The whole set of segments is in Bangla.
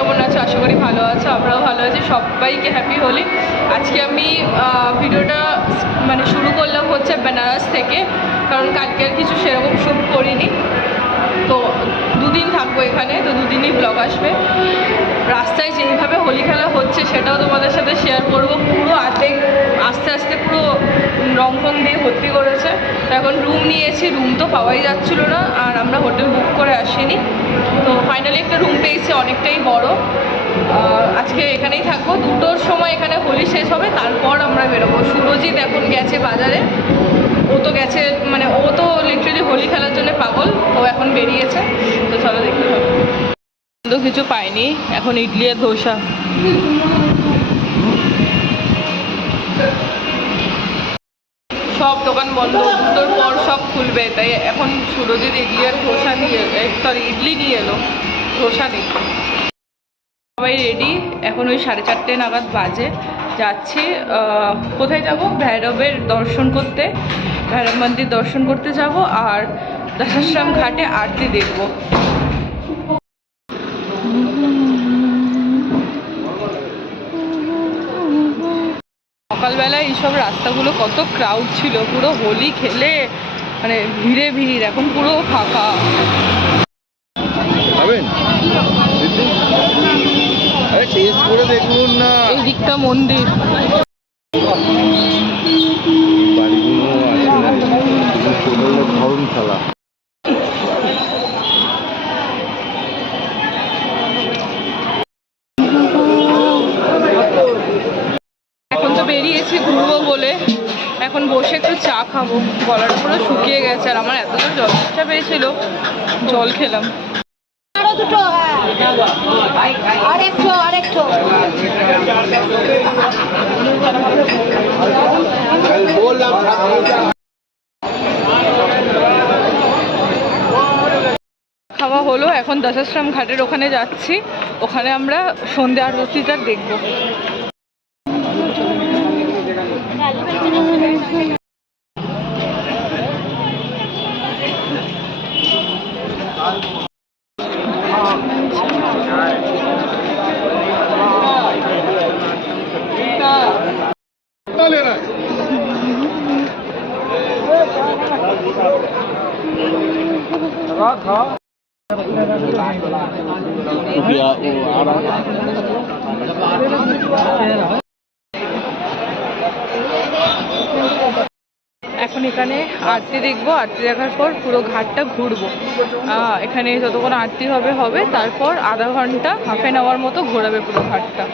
কেমন আছো? আশা করি ভালো আছো, আমরাও ভালো আছি। সবাইকে হ্যাপি হোলি। আজকে আমি ভিডিওটা মানে শুরু করলাম হচ্ছে বেনারস থেকে, কারণ কালকে আর কিছু সেরকম শ্যুট করিনি। তো দুদিন থাকবো এখানে, তো দুদিনই ব্লগ আসবে। রাস্তায় যেইভাবে হোলি খেলা হচ্ছে সেটাও তোমাদের সাথে শেয়ার করবো। পুরো আস্তে আস্তে পুরো রং ফং দিয়ে ভর্তি করেছে। তো এখন রুম নিয়েছি, রুম তো পাওয়াই যাচ্ছিলো না, আর আমরা হোটেল বুক করে আসিনি। তো ফাইনালি একটা রুম পেয়েছি, অনেকটাই বড়। আজকে এখানেই থাকবো। 2টোর সময় এখানে হোলি শেষ হবে, তারপর আমরা বেরোবো। সুরজিৎ এখন গেছে বাজারে, ও তো গেছে, মানে ও তো লিটারেলি হোলি খেলার জন্য পাগল। ও এখন বেরিয়েছে, তো চলো দেখতে হবে। তো কিছু পাইনি, এখন ইডলি আর ধোসা। সব দোকান বন্ধ, 2টোর পর সব খুলবে, তাই এখন সুরজিৎ ইডলি আর ধোসা নিয়ে ইডলি নিয়ে এলো, ধোসা নেই। সবাই রেডি, এখন ওই 4:30 নাগাদ বাজে। যাচ্ছি, কোথায় যাব? ভৈরবের দর্শন করতে, ভৈরব মন্দির দর্শন করতে যাব, আর দশাশ্রম ঘাটে আরতি দেখব। সকালবেলায় এইসব রাস্তাগুলো কত ক্রাউড ছিল, পুরো হোলি খেলে মানে ভিড়ে ভিড়, এখন পুরো ফাঁকা। করে দেখুন না, এই দিকটা মন্দির। ধর্মশালা। এখন তো বেরিয়েছি ঘুরবো বলে, এখন বসে একটু চা খাবো। গলাটা পুরো শুকিয়ে গেছে, আর আমার এত জল ইচ্ছা পেয়েছিল, জল খেলাম। আরো দুটো, আরেকটো খাওয়া হলো, এখন দশাশ্রম ঘাটের ওখানে যাচ্ছি। ওখানে আমরা সন্ধ্যা আরতিটা দেখবো। এখন এখানে আরতি দেখবো, আরতি দেখার পর পুরো ঘাটটা ঘুরবো। এখানে যতক্ষণ আরতি হবে, তারপর আধা ঘন্টা, হাফ অ্যান আওয়ার মতো ঘোরাবে পুরো ঘাটটা।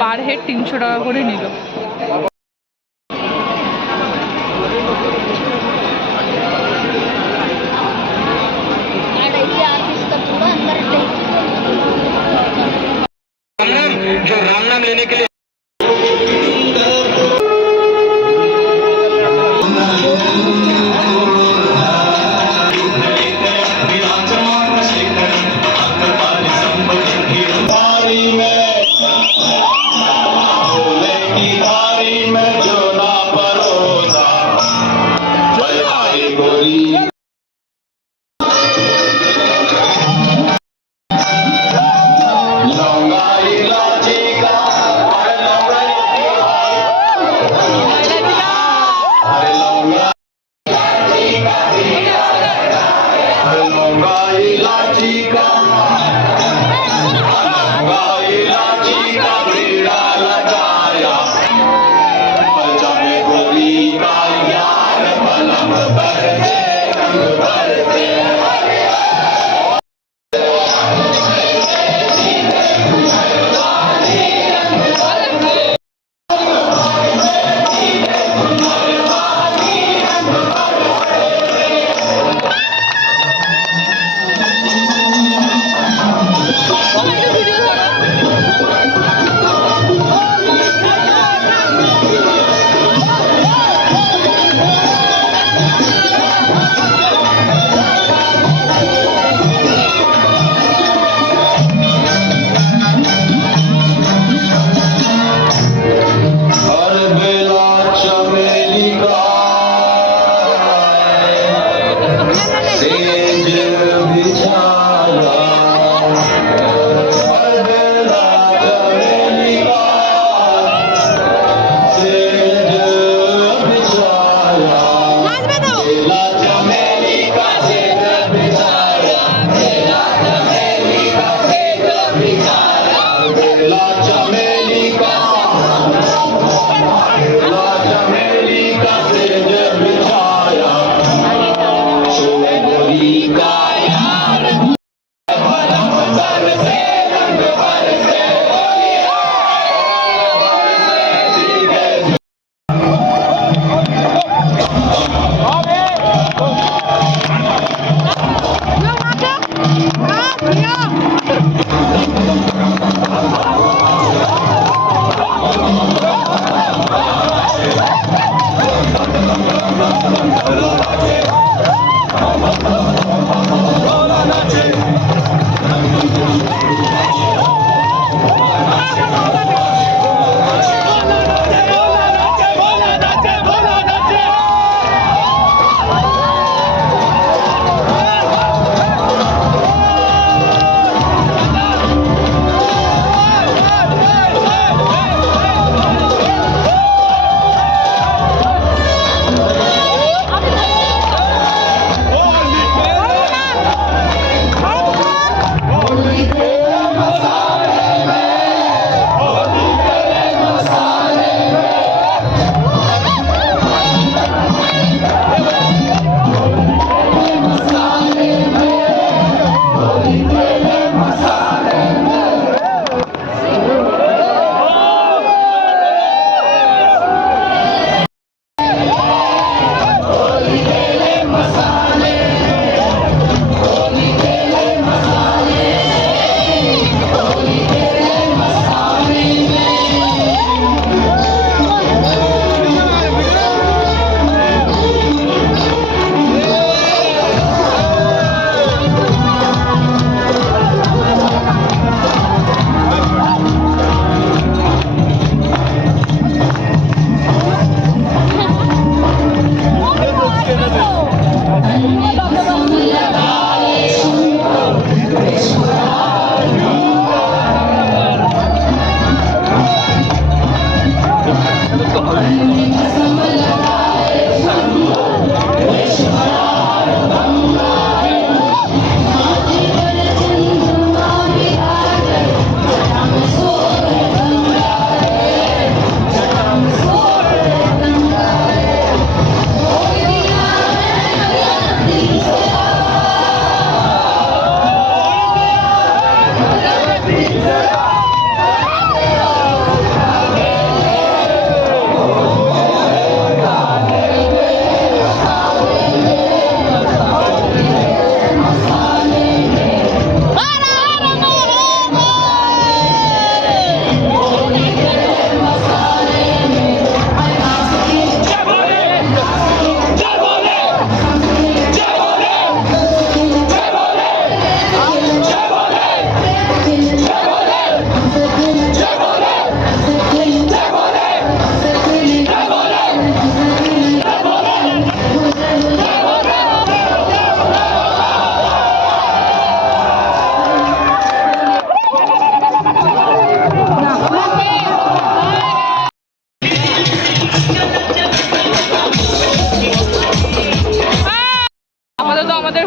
পার হেড 300 টাকা করে নিল। जो राम नाम लेने के लिए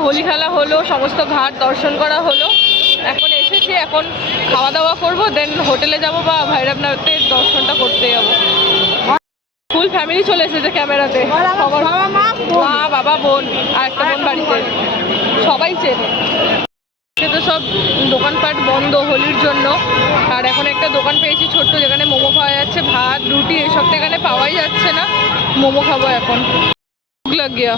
হোলি খেলা হলো, সমস্ত ঘাট দর্শন করা হলো। এখন এসেছি, এখন খাওয়া দাওয়া করবো, দেন হোটেলে যাব বা ভৈরবনাথের দর্শনটা করতে যাবো। ফুল ফ্যামিলি চলে এসেছে ক্যামেরাতে, সবার মা বাবা বোন আর একটা বোন বাড়িতে, সবাই চেনে। তো সব দোকানপাট বন্ধ হোলির জন্য। আর এখন একটা দোকান পেয়েছি ছোট্ট, যেখানে মোমো পাওয়া যাচ্ছে, ভাত রুটি এসব তো এখানে পাওয়াই যাচ্ছে না। মোমো খাবো এখন, ভুক লাগ গিয়া।